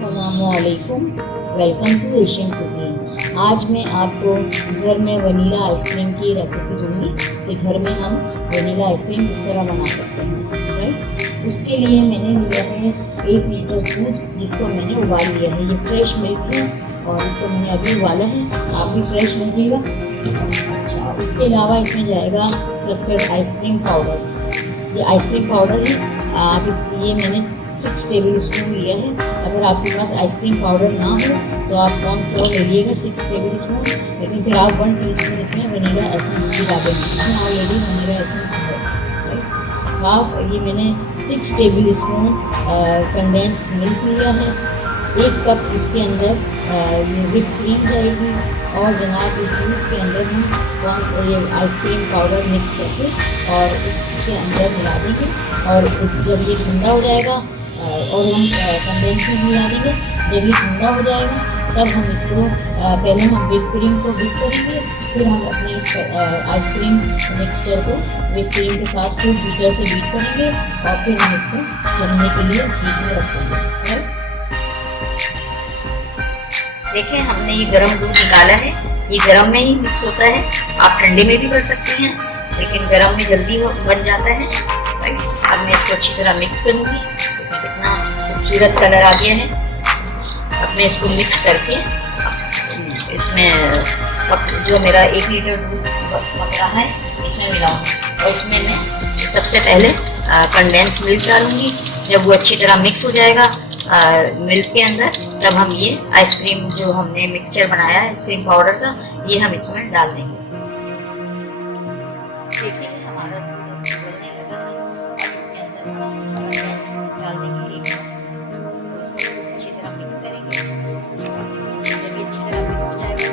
अस्सलामुअलैकुम, welcome to Asian cuisine. आज मैं आपको घर में वनीला आइसक्रीम की रेसिपी दूंगी कि घर में हम वनीला आइसक्रीम किस तरह बना सकते हैं। राइट, उसके लिए मैंने लिया है 1 लीटर दूध जिसको मैंने उबाल लिया है। ये फ्रेश मिल्क है और इसको मैंने अभी उबाला है, आप भी फ्रेश लीजिएगा। अच्छा, उसके अलावा इसमें जाएगा कस्टर्ड आइसक्रीम पाउडर। ये आइसक्रीम पाउडर है, आप ये मैंने 6 टेबल स्पून लिया है। अगर आपके पास आइसक्रीम पाउडर ना हो तो आप कॉर्नफ्लोर ले लीजिएगा 6 टेबल स्पून, लेकिन फिर आप 1 टीस्पून इसमें वनीला एसेंस भी डालेंगे। इसमें ऑलरेडी वनीला एसेंस है। राइट, हाफ ये मैंने 6 टेबल स्पून कंडेंस्ड मिल्क लिया है। 1 कप इसके अंदर ये विप क्रीम जाएगी और जनाब इस दूध के अंदर हम ये आइसक्रीम पाउडर मिक्स करके और इसके अंदर मिला देंगे। और जब ये ठंडा हो जाएगा और हम कंडेंस में मिला देंगे, जब ये ठंडा हो जाएगा तब हम इसको पहले हम विप क्रीम को बीट करेंगे, फिर हम अपने इस आइसक्रीम मिक्सचर को विप क्रीम के साथ खूब बीटर से बीट करेंगे और फिर हम इसको जमने के लिए फ्रिज में रखेंगे। देखिए, हमने ये गर्म दूध निकाला है। ये गर्म में ही मिक्स होता है, आप ठंडे में भी कर सकती हैं, लेकिन गर्म में जल्दी बन जाता है। राइट, अब मैं इसको अच्छी तरह मिक्स करूँगी। देखिए कितना खूबसूरत कलर आ गया है। अब मैं इसको मिक्स करके इसमें जो मेरा 1 लीटर दूध पक रहा है इसमें मिलाऊंगी और इसमें मैं सबसे पहले कंडेंस मिल्क डालूंगी। जब वो अच्छी तरह मिक्स हो जाएगा मिल्क के अंदर, तब हम ये आइसक्रीम जो हमने मिक्सचर बनाया है आइसक्रीम पाउडर का, ये हम इसमें डाल देंगे। देखिए हमारा दूध उबलने लगा है। अब इसके अंदर हम कंडेंस मिल्क डाल देंगे 1 कप। इसको अच्छी तरह मिक्स करेंगे। जब ये अच्छी तरह मिक्स हो जाएगा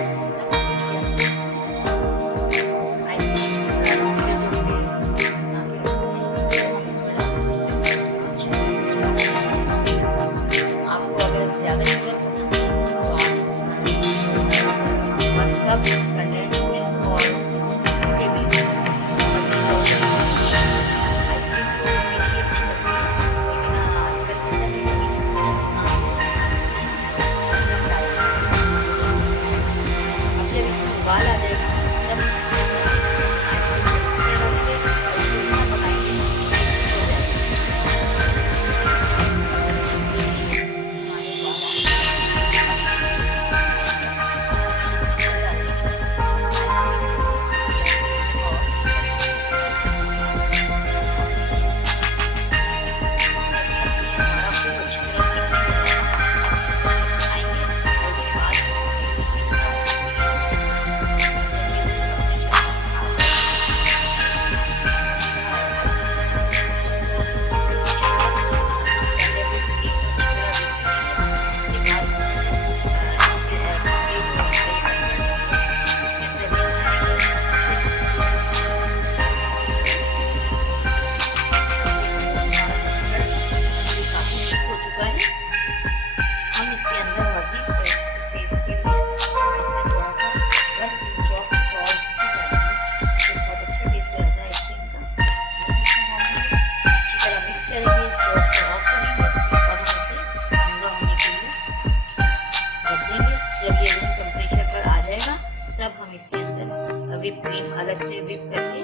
विप क्रीम अलग से विप करके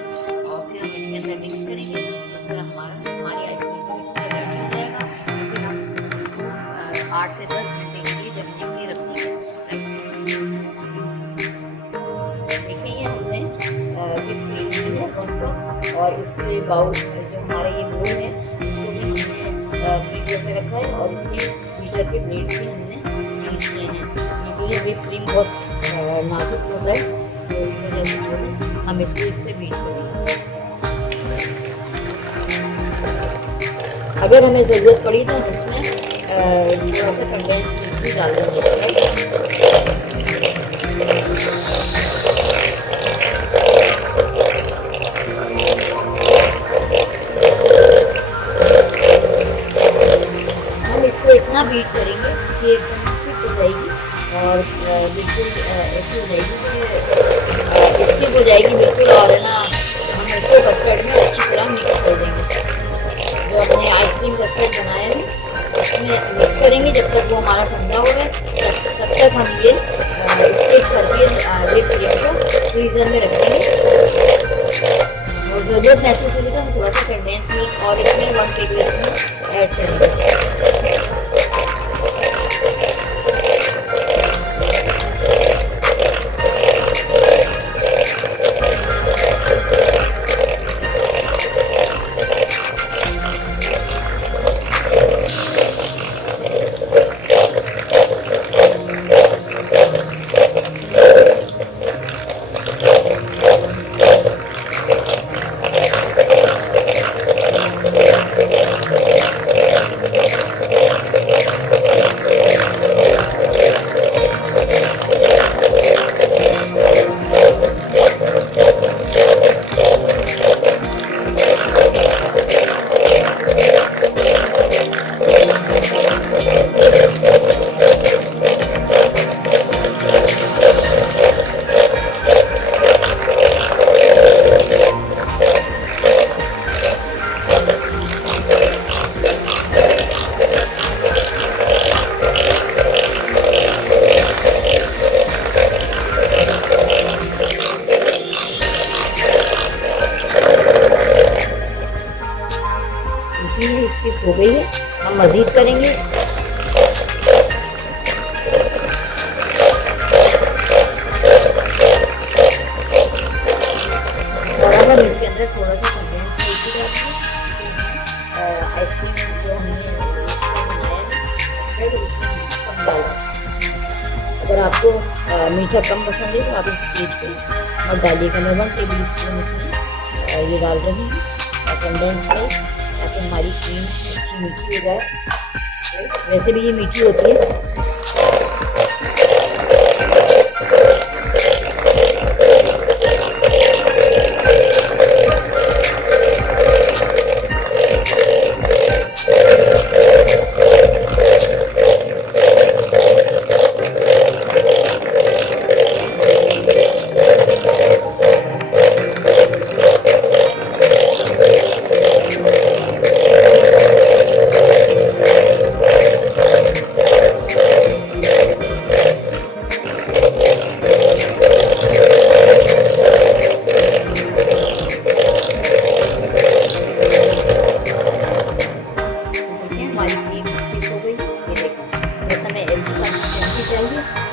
और फिर हम इसके अंदर मिक्स करेंगे। बस हमारी आइसक्रीम का मिक्सचर रेडी हो जाएगा। फिर हम इसको 8 से 10 घंटे के लिए जमने के लिए रख देंगे। देखिए ये हमने विप क्रीम ली है 1 कप और उसके लिए बाउल जो हमारा ये बोल है उसको भी हमने फ्रीजर में रखा है और इसके मीटर के ब्लेड भी हमने फ्रीज किए हैं। क्योंकि विप क्रीम बहुत नाजुक होता है तो इस वजह से जो हम इसको इससे बीट करेंगे। अगर हमें ज़रूरत पड़ी तो हम इसमें थोड़ा सा कंडेंस मिल्क भी डाल देंगे। हम इसको इतना बीट करेंगे कि एकदम स्टिफ हो जाएगी और बिल्कुल ऐसी हो जाएगी कि स्टिफ हो जाएगी बिल्कुल। और है ना, हम इसको कस्टर्ड में अच्छी तरह मिक्स कर देंगे। जो अपने आइसक्रीम कस्टर्ड बनाया है उसमें में मिक्स करेंगे जब तक वो हमारा ठंडा हो रहा है, तब तक हम ये स्टिक करके व्हिप क्रीम को फ्रीजर में रखेंगे। और ज़रूरत महसूस होगी तो हम थोड़ा सा कंडेंस मिल्क और इसमें 1 टेबल स्पून ऐड करेंगे। हो गई है, हम मज़ीद करेंगे। और हम इसके अंदर थोड़ा सा कंडेंस मिल्क डालेंगे। आइसक्रीम जो हमने बनाया है उसमें कम डालना। अगर आपको मीठा कम पसंद है तो आप इस स्टेज पे मत डालिएगा। मैं 1 टेबल स्पून इसमें ये डाल रही हूँ कंडेंस मिल्क, ताकि हमारी क्रीम अच्छी मीठी हो जाए। वैसे भी ये मीठी होती है।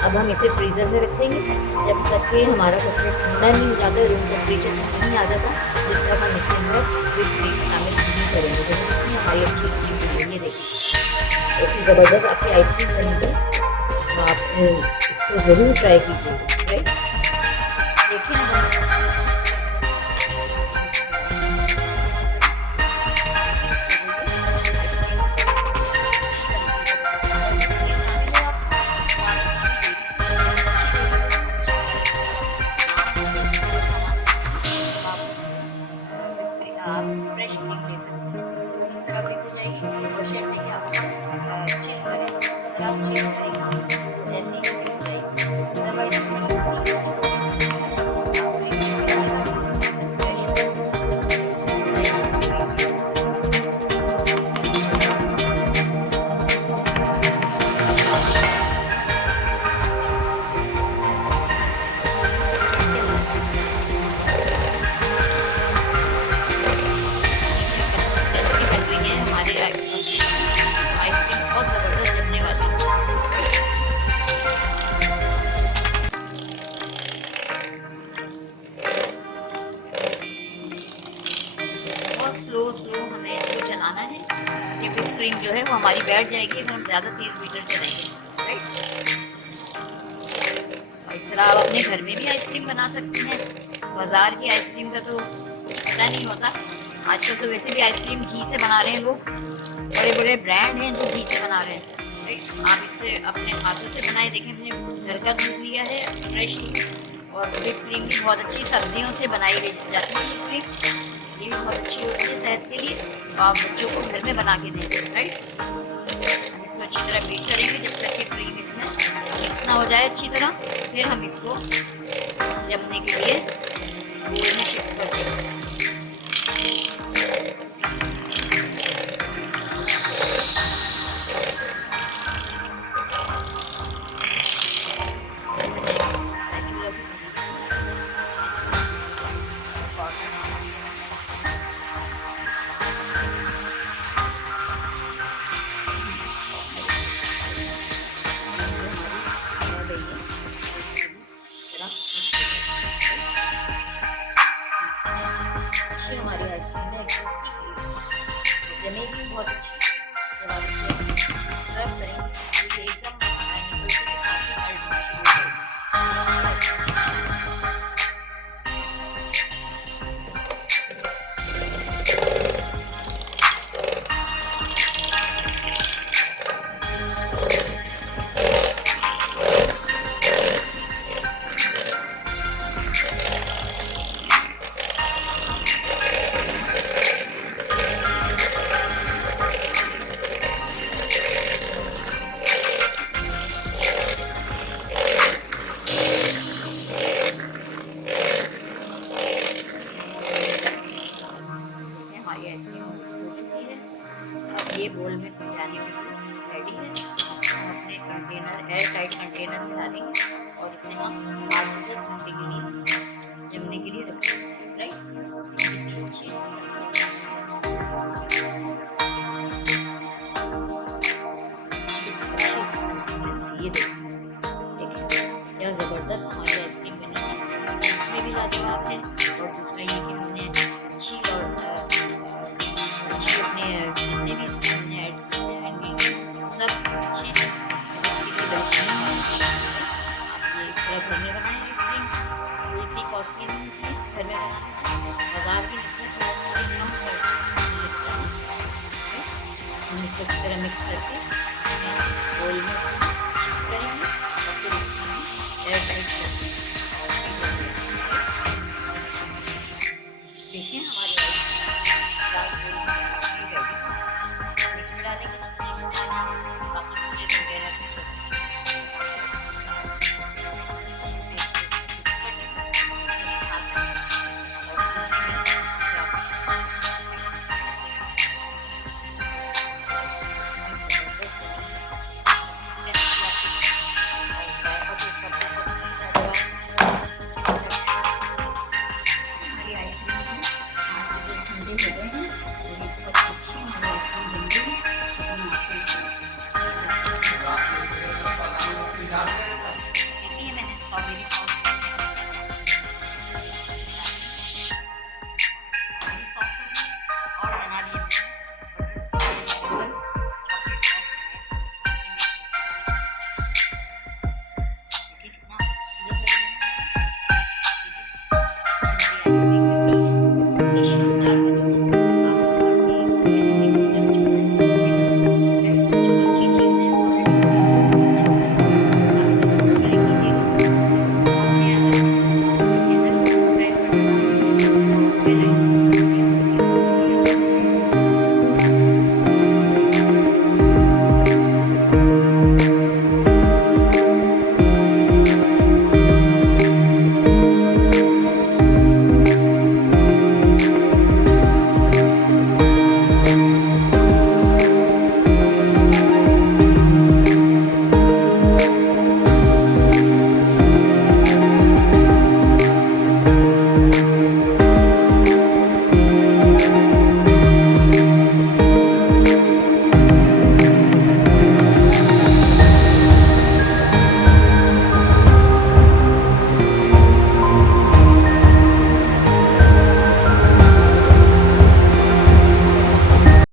अब हम इसे फ्रीज़र में रख देंगे जब तक कि हमारा कस्टर्ड ठंडा नहीं हो जाता, रूम टेम्परेचर नहीं आ जाता, जब तक हम इसके अंदर व्हिप क्रीम शामिल नहीं करेंगे। जब इसमें हमारी अच्छी क्रीम बनेगी, ये देखिए ऐसी ज़बरदस्त आपकी आइसक्रीम बनेगी। तो आप इसको ज़रूर ट्राई कीजिएगा। राइट, देखिए आप फ्रेश क्रीम ले सकते हैं, तो इस तरह क्रीम हो जाएगी। बशर्ते कि आप चिल करें, अगर आप चिल करेंगे तो ऐसी ही क्रीम हो जाएगी। अदरवाइज स्लो हमें इसको चलाना है कि व्हिप क्रीम जो है वो हमारी बैठ जाएगी अगर हम ज़्यादा तेज़ बीटर चलाएंगे। राइट, और इस तरह आप अपने घर में भी आइसक्रीम बना सकते हैं। बाज़ार की आइसक्रीम का तो पता नहीं होता, आजकल तो वैसे भी आइसक्रीम घी से बना रहे हैं लोग, बड़े बड़े ब्रांड हैं जो घी से बना रहे हैं। राइट, आप इससे अपने हाथों से बनाए। देखें, मैंने घर का दूध लिया है फ्रेश, और व्हिप क्रीम भी बहुत अच्छी सब्जियों से बनाई जाती है। क्रीम ये भी बहुत अच्छी होती है सेहत के लिए, तो आप बच्चों को घर में बना के दें। राइट, हम इसको अच्छी तरह बीट करेंगे जब तक कि क्रीम इसमें मिक्स ना हो जाए अच्छी तरह। फिर हम इसको जमने के लिए बोल में शिफ्ट कर देंगे। कंटेनर, एयर टाइट कंटेनर में डालेंगे और इसे हम 8 से 10 घंटे के लिए जमने के लिए रखेंगे, राइट। कितनी अच्छी ये देखिए क्या जबरदस्त हमारी आइसक्रीम बनी है। इसमें भी लाजवाब है और दूसरा ये कि हमने अच्छी और अच्छी अपने जितने भी इसमें हमने ऐड किए हैं इंग्रेडिएंट्स सब अच्छे हैं। आप ये इस तरह घर में बनाएं आइसक्रीम, वो इतनी कॉस्टली नहीं होती है घर में बनाने से, बाजार की निस्बत थोड़ा कम खर्च लगता है। हम इसको अच्छी तरह मिक्स करके